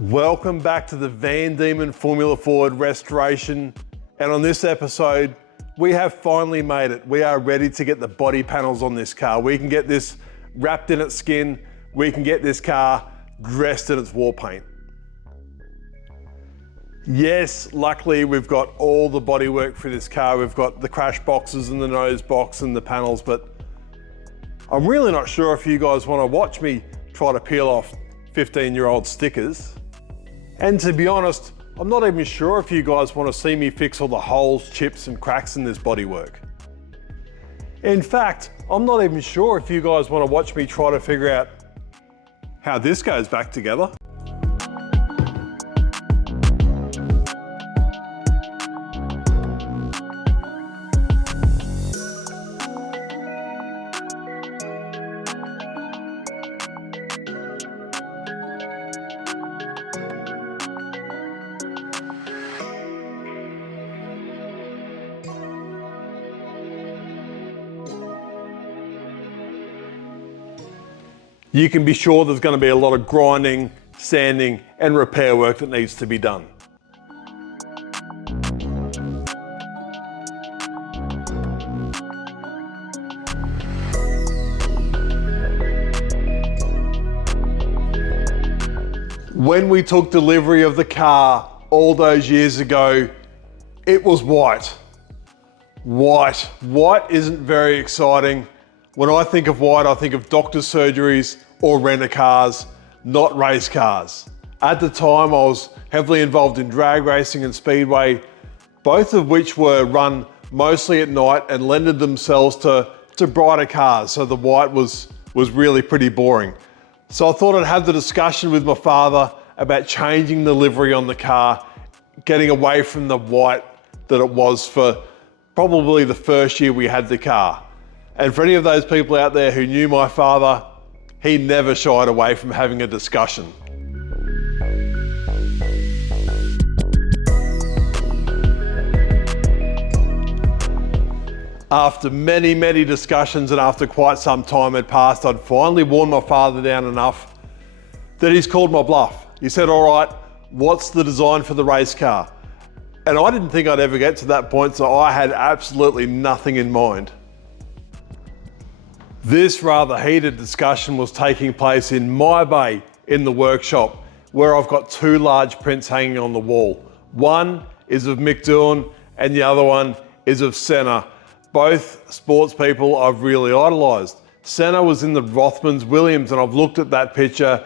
Welcome back to the Diemen Formula Ford restoration. And on this episode, we have finally made it. We are ready to get the body panels on this car. We can get this wrapped in its skin. We can get this car dressed in its war paint. Yes, luckily we've got all the bodywork for this car. We've got the crash boxes and the nose box and the panels, but I'm really not sure if you guys want to watch me try to peel off 15-year-old stickers. And to be honest, I'm not even sure if you guys want to see me fix all the holes, chips and cracks in this bodywork. In fact, I'm not even sure if you guys want to watch me try to figure out how this goes back together. You can be sure there's going to be a lot of grinding, sanding and repair work that needs to be done. When we took delivery of the car all those years ago, it was white. White isn't very exciting. When I think of white, I think of doctor's surgeries or rent-a-cars, not race cars. At the time, I was heavily involved in drag racing and speedway, both of which were run mostly at night and lended themselves to brighter cars, so the white was really pretty boring. So I thought I'd have the discussion with my father about changing the livery on the car, getting away from the white that it was for probably the first year we had the car. And for any of those people out there who knew my father, he never shied away from having a discussion. After many discussions and after quite some time had passed, I'd finally worn my father down enough that he's called my bluff. He said, all right, what's the design for the race car? And I didn't think I'd ever get to that point, so I had absolutely nothing in mind. This rather heated discussion was taking place in my bay in the workshop, where I've got two large prints hanging on the wall. One is of Mick Doohan and the other one is of Senna. Both sports people I've really idolised. Senna was in the Rothmans Williams, and I've looked at that picture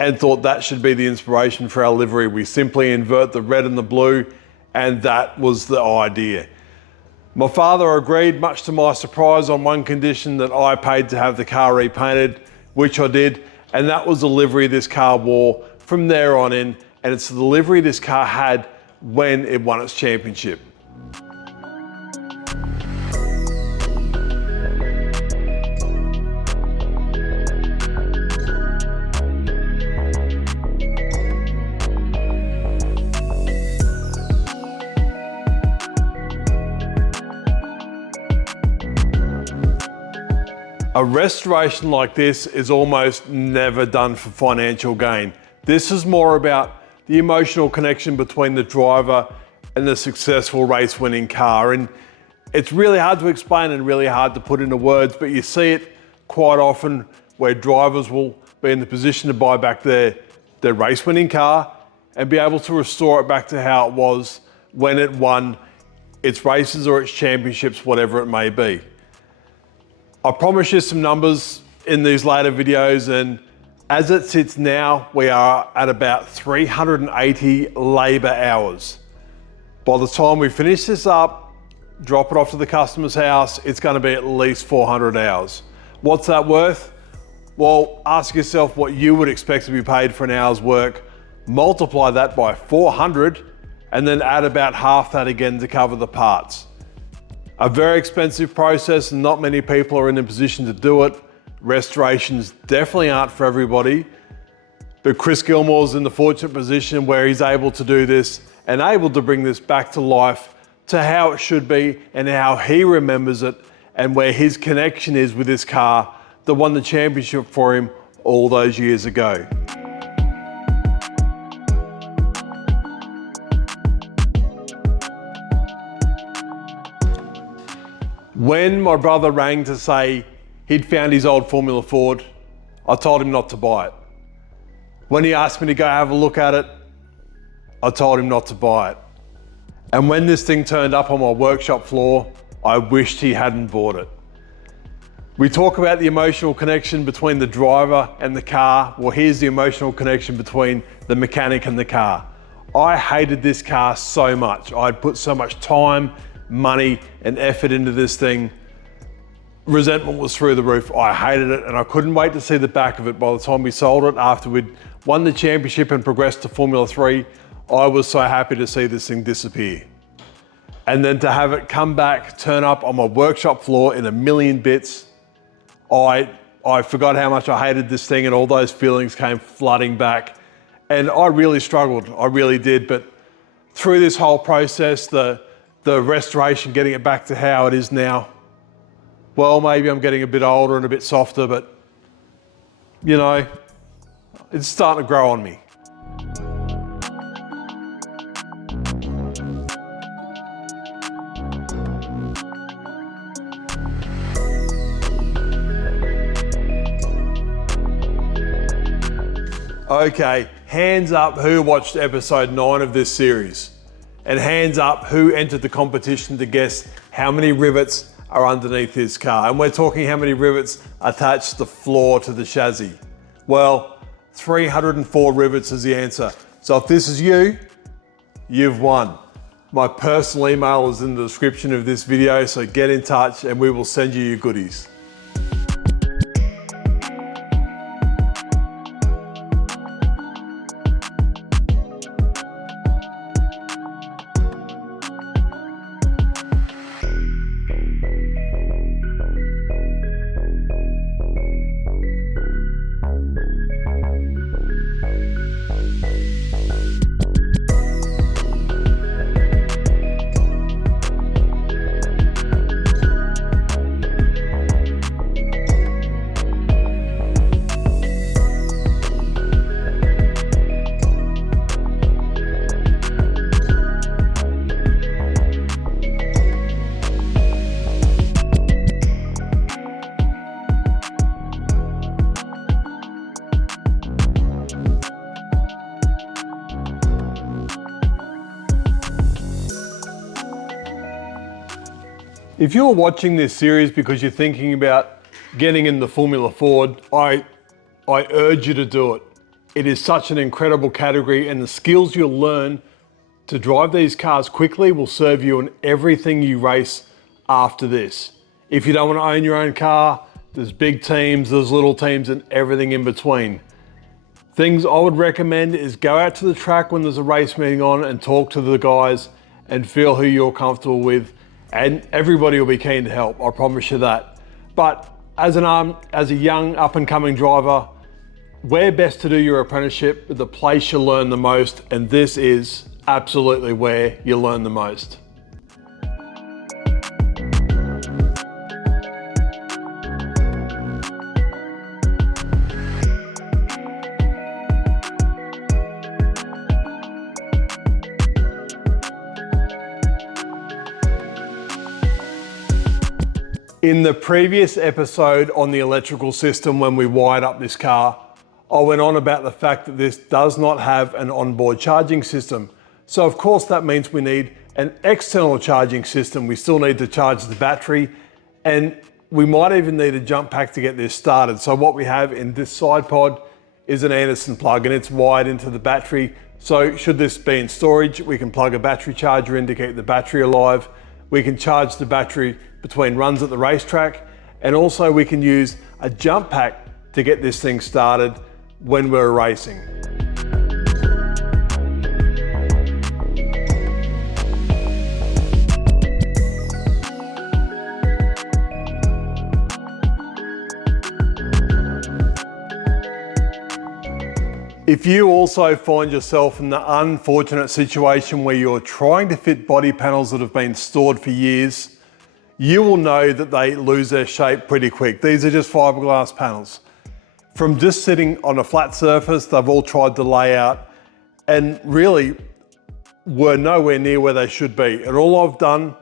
and thought that should be the inspiration for our livery. We simply invert the red and the blue, and that was the idea. My father agreed, much to my surprise, on one condition, that I paid to have the car repainted, which I did, and that was the livery this car wore from there on in, and it's the livery this car had when it won its championship. A restoration like this is almost never done for financial gain. This is more about the emotional connection between the driver and the successful race-winning car. And it's really hard to explain and really hard to put into words, but you see it quite often where drivers will be in the position to buy back their race-winning car and be able to restore it back to how it was when it won its races or its championships, whatever it may be. I promise you some numbers in these later videos, and as it sits now, we are at about 380 labour hours. By the time we finish this up, drop it off to the customer's house, it's going to be at least 400 hours. What's that worth? Well, ask yourself what you would expect to be paid for an hour's work, multiply that by 400, and then add about half that again to cover the parts. A very expensive process, and not many people are in a position to do it. Restorations definitely aren't for everybody, but Chris Gilmour's in the fortunate position where he's able to do this and able to bring this back to life to how it should be and how he remembers it, and where his connection is with this car that won the championship for him all those years ago. When my brother rang to say he'd found his old Formula Ford, I told him not to buy it. When he asked me to go have a look at it, I told him not to buy it. And when this thing turned up on my workshop floor, I wished he hadn't bought it. We talk about the emotional connection between the driver and the car. Well, here's the emotional connection between the mechanic and the car. I hated this car so much. I'd put so much time, money, and effort into this thing. Resentment was through the roof. I hated it, and I couldn't wait to see the back of it. By the time we sold it, after we'd won the championship and progressed to Formula 3, I was so happy to see this thing disappear. And then to have it come back, turn up on my workshop floor in a million bits, I forgot how much I hated this thing, and all those feelings came flooding back. And I really struggled, I really did. But through this whole process, the restoration, getting it back to how it is now, well, maybe I'm getting a bit older and a bit softer, but you know, it's starting to grow on me. Okay, hands up who watched episode 9 of this series, and hands up who entered the competition to guess how many rivets are underneath this car. And we're talking how many rivets attach the floor to the chassis. Well, 304 rivets is the answer. So if this is you, you've won. My personal email is in the description of this video, so get in touch and we will send you your goodies. If you're watching this series because you're thinking about getting in the Formula Ford, I urge you to do it. It is such an incredible category, and the skills you'll learn to drive these cars quickly will serve you in everything you race after this. If you don't want to own your own car, there's big teams, there's little teams, and everything in between. Things I would recommend is go out to the track when there's a race meeting on and talk to the guys and feel who you're comfortable with. And everybody will be keen to help, I promise you that. But as a young up and coming driver, where best to do your apprenticeship, the place you learn the most, and this is absolutely where you learn the most. In the previous episode on the electrical system, when we wired up this car, I went on about the fact that this does not have an onboard charging system. So of course that means we need an external charging system. We still need to charge the battery, and we might even need a jump pack to get this started. So what we have in this side pod is an Anderson plug, and it's wired into the battery. So should this be in storage, we can plug a battery charger in to keep the battery alive. We can charge the battery between runs at the racetrack, and also we can use a jump pack to get this thing started when we're racing. If you also find yourself in the unfortunate situation where you're trying to fit body panels that have been stored for years, you will know that they lose their shape pretty quick. These are just fiberglass panels. From just sitting on a flat surface, they've all tried to lay out and really were nowhere near where they should be. And all I've done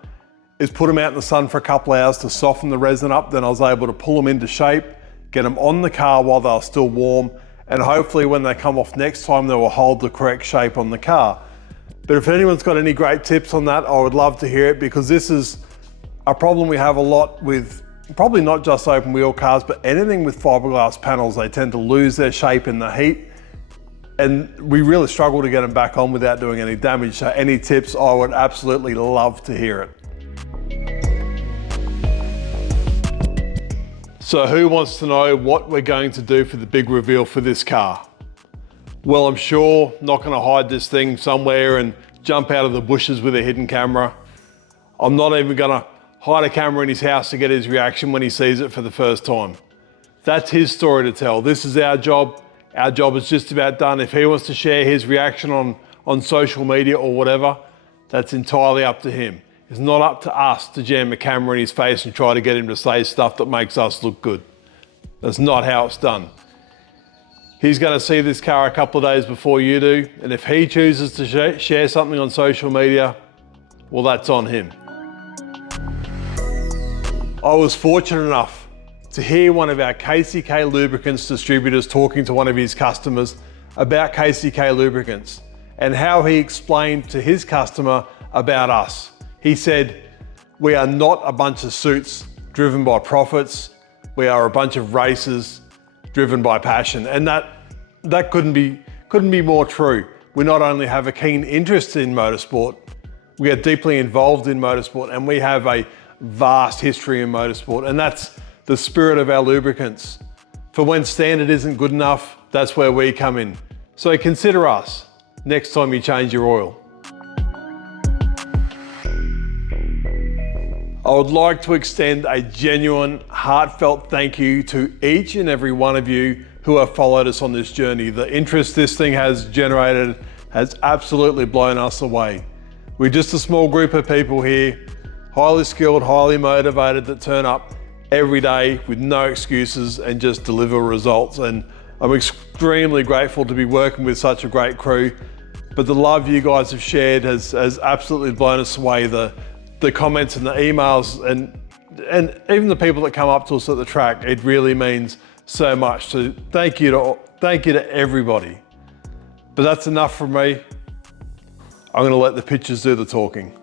is put them out in the sun for a couple of hours to soften the resin up. Then I was able to pull them into shape, get them on the car while they're still warm, and hopefully when they come off next time, they will hold the correct shape on the car. But if anyone's got any great tips on that, I would love to hear it, because this is a problem we have a lot with, probably not just open wheel cars, but anything with fiberglass panels. They tend to lose their shape in the heat, and we really struggle to get them back on without doing any damage. So any tips, I would absolutely love to hear it. So who wants to know what we're going to do for the big reveal for this car? Well, I'm sure not going to hide this thing somewhere and jump out of the bushes with a hidden camera. I'm not even going to hide a camera in his house to get his reaction when he sees it for the first time. That's his story to tell. This is our job. Our job is just about done. If he wants to share his reaction on social media or whatever, that's entirely up to him. It's not up to us to jam a camera in his face and try to get him to say stuff that makes us look good. That's not how it's done. He's going to see this car a couple of days before you do, and if he chooses to share something on social media, well, that's on him. I was fortunate enough to hear one of our KCK Lubricants distributors talking to one of his customers about KCK Lubricants and how he explained to his customer about us. He said, "We are not a bunch of suits driven by profits. We are a bunch of racers driven by passion." And that couldn't be more true. We not only have a keen interest in motorsport, we are deeply involved in motorsport, and we have a vast history in motorsport, and that's the spirit of our lubricants. For when standard isn't good enough, that's where we come in. So consider us next time you change your oil. I would like to extend a genuine, heartfelt thank you to each and every one of you who have followed us on this journey. The interest this thing has generated has absolutely blown us away. We're just a small group of people here, highly skilled, highly motivated, that turn up every day with no excuses and just deliver results. And I'm extremely grateful to be working with such a great crew. But the love you guys have shared has absolutely blown us away. The comments and the emails and even the people that come up to us at the track, it really means so much. So thank you to everybody. But that's enough from me. I'm going to let the pictures do the talking.